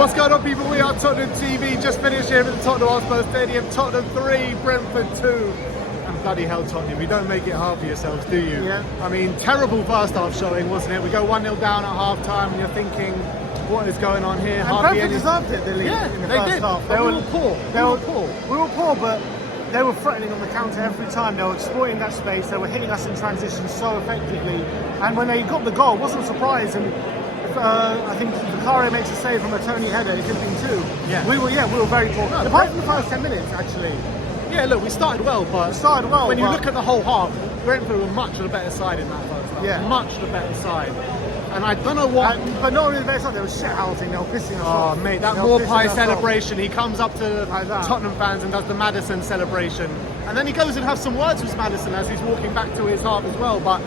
What's going on, people? We are Tottenham TV. Just finished here at the Tottenham Hotspur Stadium. Tottenham 3, Brentford 2. And bloody hell, Tottenham, you don't make it hard for yourselves, do you? Yeah. I mean, terrible first half showing, wasn't it? We go 1-0 down at half time and you're thinking, what is going on here? And Brentford deserved it, the lead in the first half. They were poor. We were poor, but they were threatening on the counter every time. They were exploiting that space. They were hitting us in transition so effectively. And when they got the goal, it wasn't a surprise. And I think Vicario makes a save from a Tony header. It could have been 2. Yeah. We were very poor. Apart from the first 10 minutes, actually. Yeah, look, we started well, but when you look at the whole half, Brentford were much of the better side in that first half. Yeah. Much the better side. And I don't know what... but not only the better side, they were shit-housing. They were pissing us off. Oh, mate, that Morpie celebration. He comes up to Tottenham fans and does the Maddison celebration. And then he goes and has some words with Maddison as he's walking back to his half as well. But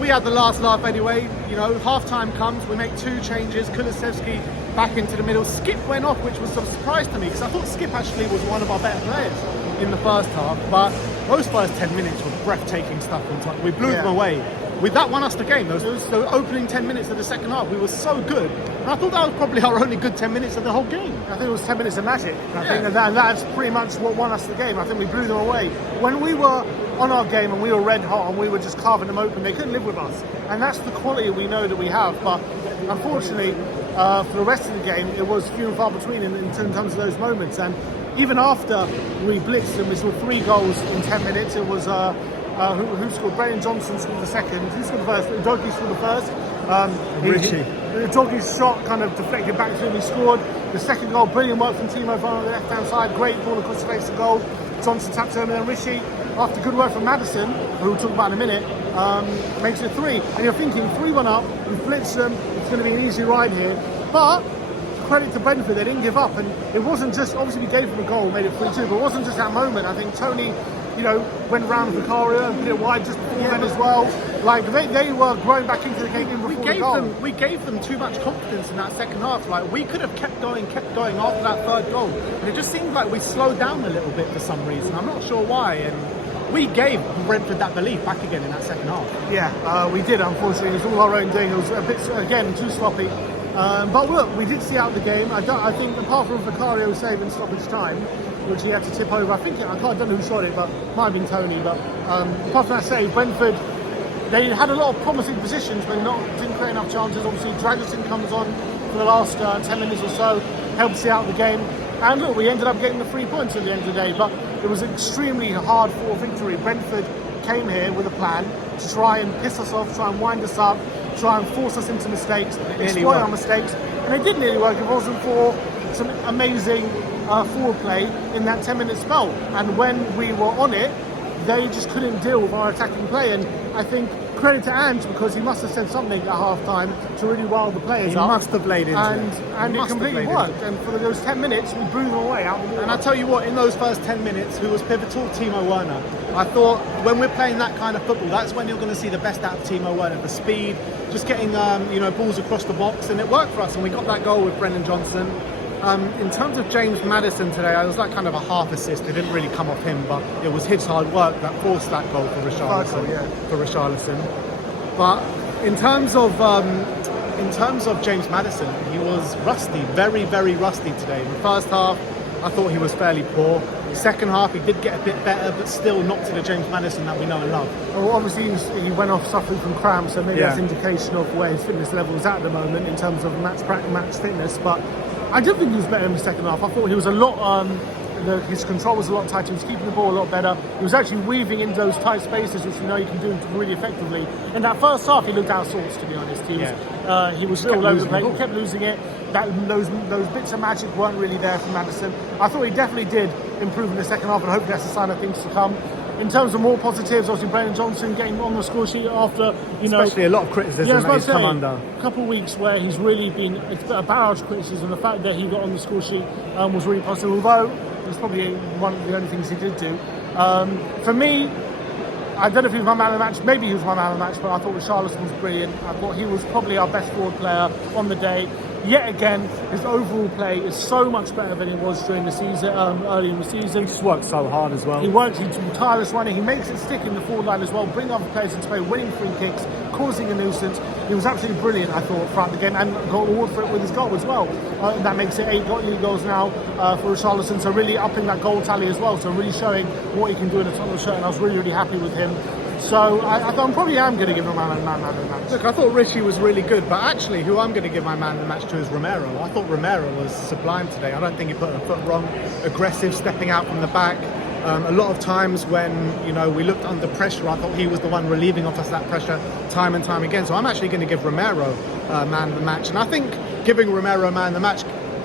we had the last laugh anyway. You know, half-time comes, we make 2 changes. Kulusevski back into the middle. Skip went off, which was a surprise to me, because I thought Skip actually was one of our better players in the first half. But those first 10 minutes were breathtaking stuff on Tottenham. We blew them away. With that won us the game. Those opening 10 minutes of the second half, we were so good. And I thought that was probably our only good 10 minutes of the whole game. I think it was 10 minutes of magic. I think that's pretty much what won us the game. I think we blew them away. When we were on our game and we were red hot and we were just carving them open, they couldn't live with us. And that's the quality we know that we have. But unfortunately, for the rest of the game, it was few and far between in terms of those moments. And even after we blitzed them, we scored 3 goals in 10 minutes. It was... who scored? Brennan Johnson scored the second. Who scored the first? Udogie scored the first. Richie. Udogie's shot kind of deflected back to him. He scored the second goal. Brilliant work from Timo Werner on the left-hand side. Great ball across the face of goal. Johnson taps home, and then Richie, after good work from Maddison, who we'll talk about in a minute, makes it 3. And you're thinking, 3-1 up, we've blitzed them, it's going to be an easy ride here. But credit to Brentford, they didn't give up. And it wasn't just, obviously we gave them a goal, made it 3-2, but it wasn't just that moment. I think Tony, went round Vicario and put it wide just before then as well. Like, they were growing back into the game before the goal. We gave them too much confidence in that second half. Like, we could have kept going after that third goal. And it just seemed like we slowed down a little bit for some reason. I'm not sure why. And we gave Brentford that belief back again in that second half. Yeah, we did, unfortunately. It was all our own doing. It was a bit, again, too sloppy. But look, we did see out the game. I think apart from Vicario saving stoppage time, which he had to tip over. I don't know who shot it, but it might have been Tony. But apart from that save, Brentford, they had a lot of promising positions, but didn't create enough chances. Obviously, Dragusin comes on for the last 10 minutes or so, helps see out the game. And look, we ended up getting the 3 points at the end of the day. But it was an extremely hard-fought victory. Brentford came here with a plan to try and piss us off, try and wind us up, try and force us into mistakes, exploit our mistakes. And it did nearly work. It wasn't for some amazing forward play in that 10-minute spell, and when we were on it, they just couldn't deal with our attacking play. And I think credit to Ange, because he must have said something at half time to really rile the players up. He must have laid into and it completely worked. And for those 10 minutes, we blew them away out the And I tell you what, in those first 10 minutes, who was pivotal? Timo Werner. I thought when we're playing that kind of football, that's when you're going to see the best out of Timo Werner. The speed, just getting balls across the box, and it worked for us. And we got that goal with Brennan Johnson. In terms of James Maddison today, it was like kind of a half assist. It didn't really come off him, but it was his hard work that forced that goal for Richarlison. But in terms of James Maddison, he was rusty, very, very rusty today. In the first half, I thought he was fairly poor. Second half, he did get a bit better, but still not to the James Maddison that we know and love. Well, obviously, he went off suffering from cramps, so maybe that's an indication of where his fitness level is at the moment in terms of match fitness. But I did think he was better in the second half. I thought he was a lot... his control was a lot tighter. He was keeping the ball a lot better. He was actually weaving into those tight spaces, which you can do really effectively. In that first half, he looked out of sorts, to be honest. He was all over the place. He kept losing it. Those bits of magic weren't really there from Maddison. I thought he definitely did improve in the second half, and hopefully that's a sign of things to come. In terms of more positives, obviously Brennan Johnson getting on the score sheet after, especially a lot of criticism that he's come under. A couple of weeks where he's really been a barrage of criticism. The fact that he got on the score sheet was really positive, although it's probably one of the only things he did do. For me, I don't know if he was my man of the match. Maybe he was my man of the match, but I thought Richarlison was brilliant. I thought he was probably our best forward player on the day. Yet again, his overall play is so much better than it was during the season, early in the season. He just worked so hard as well. He worked, he's tireless running. He makes it stick in the forward line as well, bring other players into play, winning free kicks, causing a nuisance. He was absolutely brilliant, I thought, throughout the game, and got an award for it with his goal as well. That makes it 8 league goals now for Richarlison, so really upping that goal tally as well, so really showing what he can do in a Tottenham shirt, and I was really, really happy with him. So I probably am going to give him man of the match. Look, I thought Richie was really good, but actually who I'm going to give my man of the match to is Romero. I thought Romero was sublime today. I don't think he put a foot wrong. Aggressive, stepping out from the back. A lot of times when, you know, we looked under pressure, I thought he was the one relieving off us that pressure time and time again. So I'm actually going to give Romero man of the match. And I think giving Romero man of the match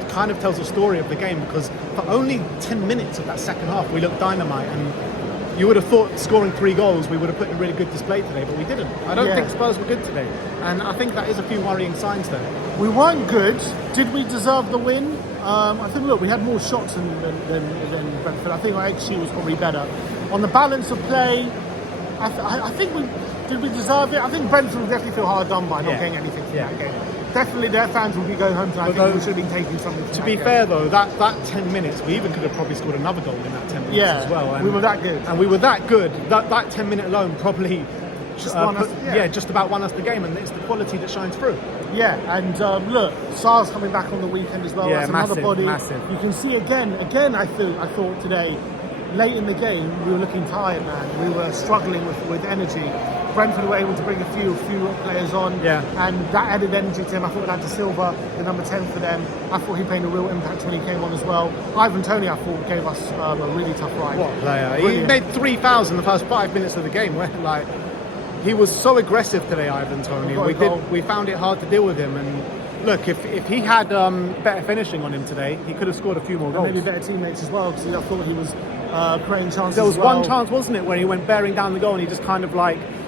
kind of tells a story of the game, because for only 10 minutes of that second half, we looked dynamite, and you would have thought scoring 3 goals, we would have put in a really good display today, but we didn't. I don't think Spurs were good today. And I think that is a few worrying signs there. We weren't good. Did we deserve the win? I think, look, we had more shots than Brentford. I think our XG was probably better. On the balance of play, I think did we deserve it? I think Brentford will definitely feel hard done by not getting anything from that game. Definitely their fans will be going home tonight. I think we should have been taking something from To be fair though, that 10 minutes, we even could have probably scored another goal in that 10 minutes as well. And we were that good. And we were that good. That 10 minute alone probably just just about won us the game, and it's the quality that shines through. Yeah, and look, Sar's coming back on the weekend as well. Yeah, that's massive, another body. massive. You can see again. I thought today, late in the game, we were looking tired, man. We were struggling with energy. Brentford were able to bring a few players on, and that added energy to him. I thought that to Silva, the number 10 for them. I thought he played a real impact when he came on as well. Ivan Toney, I thought, gave us a really tough ride. What a player! Brilliant. He made 3 fouls in the first 5 minutes of the game. Where he was so aggressive today, Ivan Toney. We found it hard to deal with him. And look, if he had better finishing on him today, he could have scored a few more goals. And maybe better teammates as well, because I thought he was creating chances. There was as well. one chance, wasn't it, when he went bearing down the goal and he just kind of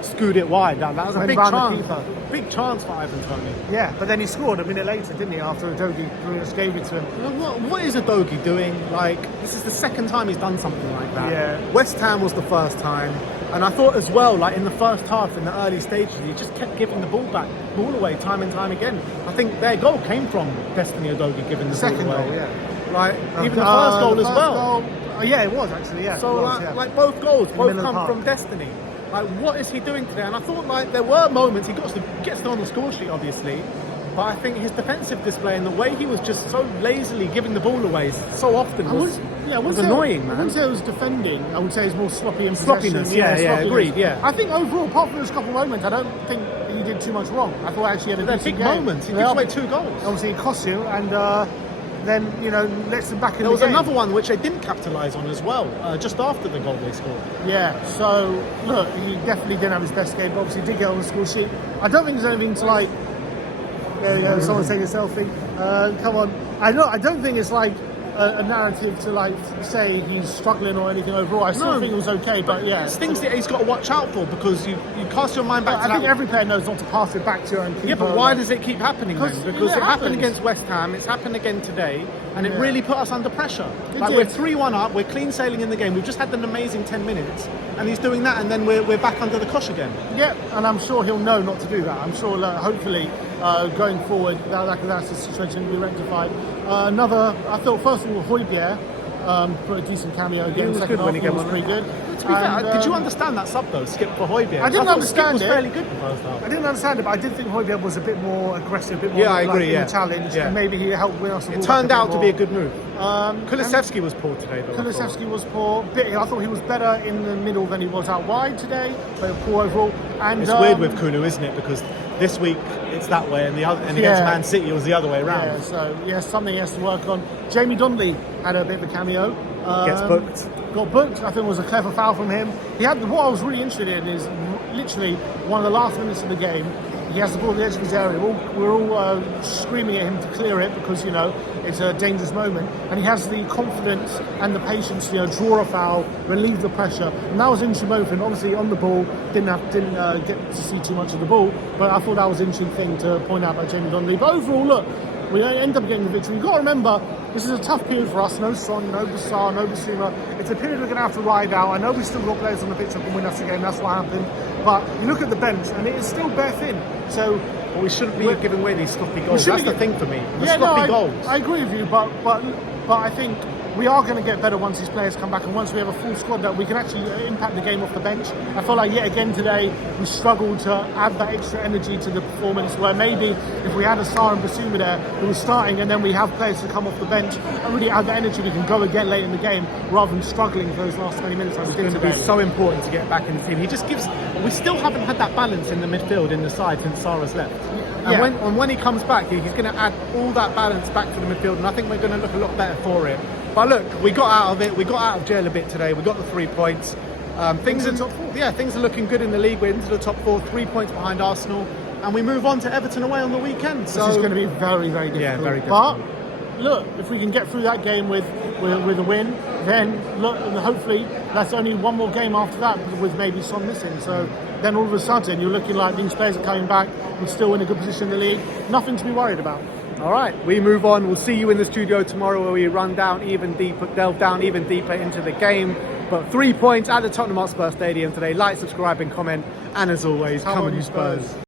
screwed it wide. That was a big chance. Big chance for Ivan Toney. Yeah, but then he scored a minute later, didn't he? After Udogie just gave it to him. What is Udogie doing? This is the second time he's done something like that. Yeah. West Ham was the first time. And I thought as well, in the first half, in the early stages, he just kept giving the ball away time and time again. I think their goal came from Destiny Udogie giving the second ball away. Goal, yeah. Even the first goal as well. Yeah, it was actually, yeah. So, both goals, both come from Destiny. What is he doing today? And I thought, there were moments, he gets on the score sheet, obviously, but I think his defensive display and the way he was just so lazily giving the ball away so often was annoying, man. I wouldn't say it was defending. I would say it's more sloppy in sloppiness. Sloppiness. Agreed. Yeah. I think overall, apart from those couple of moments, I don't think he did too much wrong. I thought actually he had a decent big game. moments. He gives away 2 goals. Obviously, it cost you, and then lets them back in the game. There was another one which they didn't capitalise on as well, just after the goal they scored. Yeah. So look, he definitely didn't have his best game, but obviously did get on the score sheet. I don't think there's anything to There you go. Someone's taking a selfie. Come on. I don't think it's a narrative to say he's struggling or anything overall. I still think it was okay, but yeah. It's things that he's got to watch out for, because you cast your mind back to I think every player knows not to pass it back to her and keep Yeah, but why does it keep happening then? Because it happened against West Ham, it's happened again today, and it really put us under pressure. We're 3-1 up, we're clean sailing in the game, we've just had an amazing 10 minutes, and he's doing that, and then we're back under the cosh again. Yeah, and I'm sure he'll know not to do that. I'm sure, hopefully, going forward, that's the situation will be rectified. I thought, first of all, Højbjerg put a decent cameo again. He was good when he came on. Pretty good. To be fair, did you understand that sub though, Skip for Højbjerg? I didn't understand Skip was fairly good in the first half. I didn't understand it, but I did think Højbjerg was a bit more aggressive, a bit more in the challenge, and maybe he helped win us the ball. It turned out to be a good move. Kulusevski was poor today though. Kulusevski was poor. I thought he was better in the middle than he was out wide today, but poor overall. And it's weird with Kulu, isn't it? Because this week it's that way, and against Man City it was the other way around. Yeah, so something he has to work on. Jamie Donnelly had a bit of a cameo. Gets booked. Got booked. I think it was a clever foul from him. What I was really interested in is literally one of the last minutes of the game. He has the ball at the edge of his area. We're all screaming at him to clear it because it's a dangerous moment, and he has the confidence and the patience to draw a foul, relieve the pressure, and that was an interesting moment. Obviously on the ball, didn't get to see too much of the ball, but I thought that was an interesting thing to point out by Jamie Donnelly. But overall, look, we end up getting the victory. You've got to remember, this is a tough period for us. No Son, no Bassar, no Basuma. It's a period we're going to have to ride out. I know we've still got players on the pitch that can win us the game. That's what happened. But you look at the bench, and it is still bare thin. So we shouldn't be giving away these sloppy goals. That's the thing for me. The sloppy goals. I agree with you, but I think we are going to get better once these players come back, and once we have a full squad that we can actually impact the game off the bench. I felt like yet again today we struggled to add that extra energy to the performance, where maybe if we had a Star and Basuma there who was starting, and then we have players to come off the bench and really add the energy, we can go again late in the game rather than struggling for those last 20 minutes like we did It's today. going to be so important to get back in the team. He just gives. We still haven't had that balance in the midfield in the side since Sarah's left. And Yeah. when he comes back, he's going to add all that balance back to the midfield, and I think we're going to look a lot better for it. But look, we got out of it. We got out of jail a bit today. We got the 3 points. Things Into are the top four. Yeah, things are looking good in the league. We're into the top 4, 3 points behind Arsenal, and we move on to Everton away on the weekend. So This is going to be very, very difficult. Yeah, very difficult. But look, if we can get through that game with a win, then look, and hopefully that's only one more game after that with maybe Son missing. So then all of a sudden you're looking like these players are coming back. We're still in a good position in the league. Nothing to be worried about. All right, we move on. We'll see you in the studio tomorrow where we delve down even deeper into the game. But 3 points at the Tottenham Hotspur Stadium today. Like, subscribe and comment. And as always, come on you Spurs.